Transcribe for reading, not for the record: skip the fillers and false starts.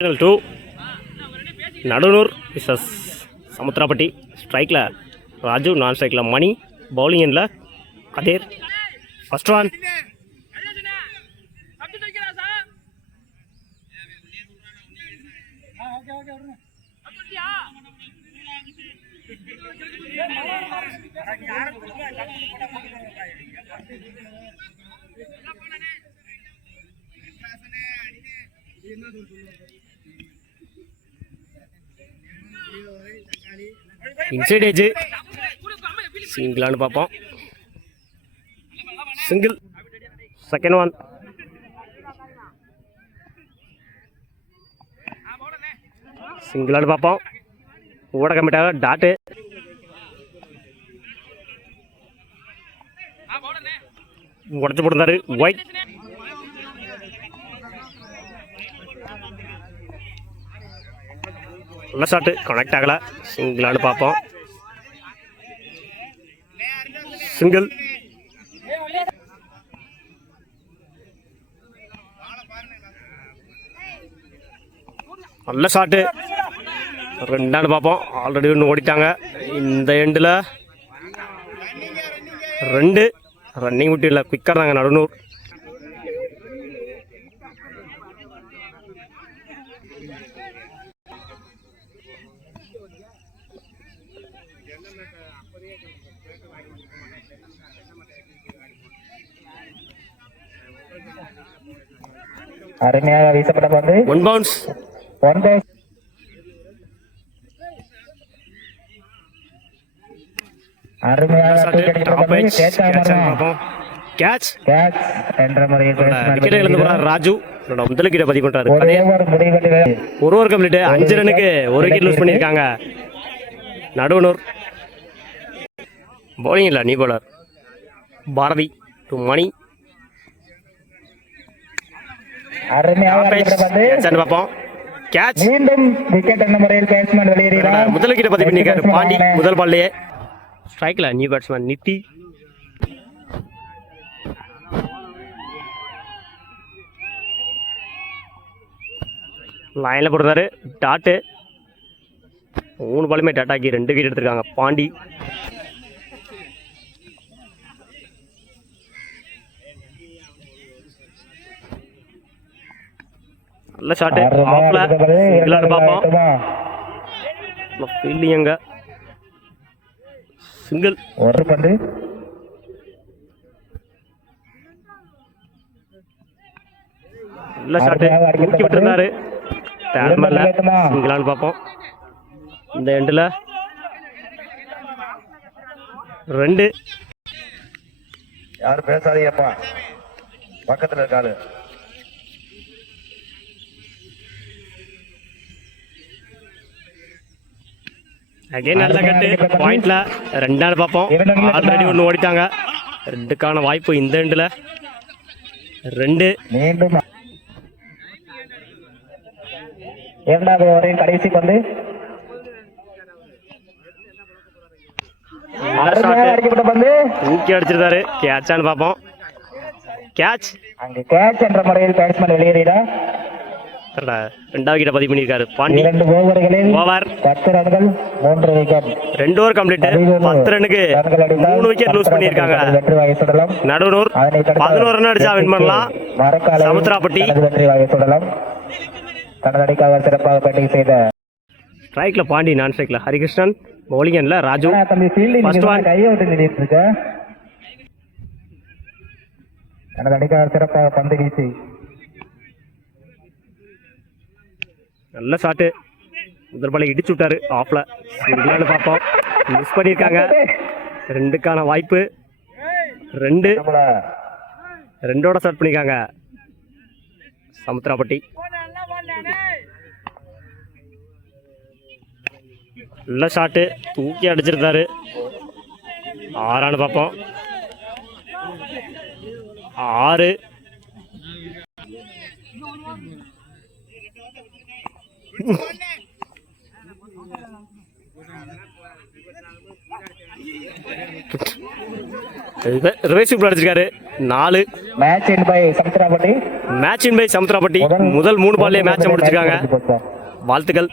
2 நடுனூர் versus சமுத்திராப்பட்டி. ஸ்ட்ரைக்கில் ராஜு, நான் ஸ்ட்ரைக்கில் மணி, பவுலிங் எண்டில் கதீர். ஃபர்ஸ்ட் ஒன் இன்சைட் ஏஜ் சிங்கிளான்னு பார்ப்போம். சிங்கிள். செகண்ட் ஒன் சிங்கிளான்னு பார்ப்போம். ஓட கம்மிட்டாக டாட்டு. உடச்சு போட்டிருந்தாரு ஒயிட். நல்ல ஷாட்டு, கனெக்ட் ஆகலை. சிங்கிளான்னு பார்ப்போம். சிங்கிள். நல்ல ஷாட்டு, ரெண்டான்னு பார்ப்போம். ஆல்ரெடி ஒன்று ஓடிட்டாங்க. இந்த எண்டில் 2 ரன்னிங் விட்டு இல்லை, குயிக்காக இருந்தாங்க நடுனூர். அருமையாக வீசப்பட்ட பந்து. One bounce. ராஜு முதல் விக்கெட்டை பதிவு பண்றாரு. ஒரு ஓவர் கம்ப்ளீட். 5 ரன்னுக்கு 1 விக்கெட் லூஸ் பண்ணியிருக்காங்க நடுவனூர். பவுலிங் இல்லை, நீ பவுலர் பாரதி டு மணி. பார்ப்போம். கேட்ச். முதல் விக்கெட்டை பதிவு பண்ணியிருக்காரு பாண்டி முதல் பால்லையே. ஸ்ட்ரைக்கில் நியூ பேட்ஸ்மேன் நித்தி. லைனில் போடுறாரு டாட்டு. 3 பாலுமே டாட்டாக்கி 2 விக்கெட் எடுத்திருக்காங்க பாண்டி. நல்ல ஷாட்டு, ஆஃப்ல சிங்கிளான்னு பார்ப்போம். ஃபீல்டிங் எங்க சிங்கிள். ஒரு பந்து. நல்ல ஷாட்டு, தூக்கி விட்டுருந்தாரு. சிங்கிளான்னு பார்ப்போம். இந்த எண்டில் 2. யாரும் பேசாதீங்கப்பா, பக்கத்தில் இருக்காரு. அகைன் நல்ல கட்டு, பாயிண்ட்ல 2 பார்ப்போம். ஆல்ரெடி 1 ஓடிட்டாங்க. 2க்கான வாய்ப்பு இந்த எண்டில் 2. இரண்டாவது ஓவரின் கடைசி பந்து. தூக்கி அடிச்சிருந்தாரு. கேட்சான்னு பார்ப்போம். கேட்ச். அங்கே கேட்ச் என்ற முறையில் பேட்ஸ்மேன் வெளியேறிட 2வது விக்கெட்டை பதிவு பண்ணியிருக்காரு பாண்டி. 2 ஓவர்களில் ஓவர் 10 ரன்கள் 3 விக்கெட். 2 over complete. 10 ரன்னுக்கு 3 விக்கெட் லூஸ் பண்ணியிருக்காங்க நடுவனூர். 11 ரன் அடிச்சா வின் பண்ணலாம் சமுத்திராப்பட்டி. வெற்றி வாகை சுடலாம். தனதடிக்காக சிறப்பாக பேட்டிங் செய்த ஸ்ட்ரைக்ல பாண்டி, நான் ஸ்ட்ரைக்ல ஹரிகிருஷ்ணன், பவுலிங் எண்ட்ல ராஜு. கையை விட்டு நின்றுட்டு இருக்க. தனதடிக்காக சிறப்பாக பந்து வீசி நல்ல ஷாட்டு. முதல் பாலை இடிச்சு விட்டாரு ஆஃப்ல. சிங்கிளான்னு பார்ப்போம். மிஸ் பண்ணியிருக்காங்க. 2க்கான வாய்ப்பு 2. 2ஓட ஸ்டார்ட் பண்ணியிருக்காங்க சமுத்திராப்பட்டி. நல்ல ஷாட்டு, தூக்கி அடிச்சிருந்தாரு. 6 பார்ப்போம். 6. ரிவைஸ் அடிச்சிருக்காரு 4. Match in by Samuthirapatti. Match in by Samuthirapatti முதல் 3 பால்லே மேட்சை முடிச்சிருக்காங்க. வாழ்த்துக்கள்.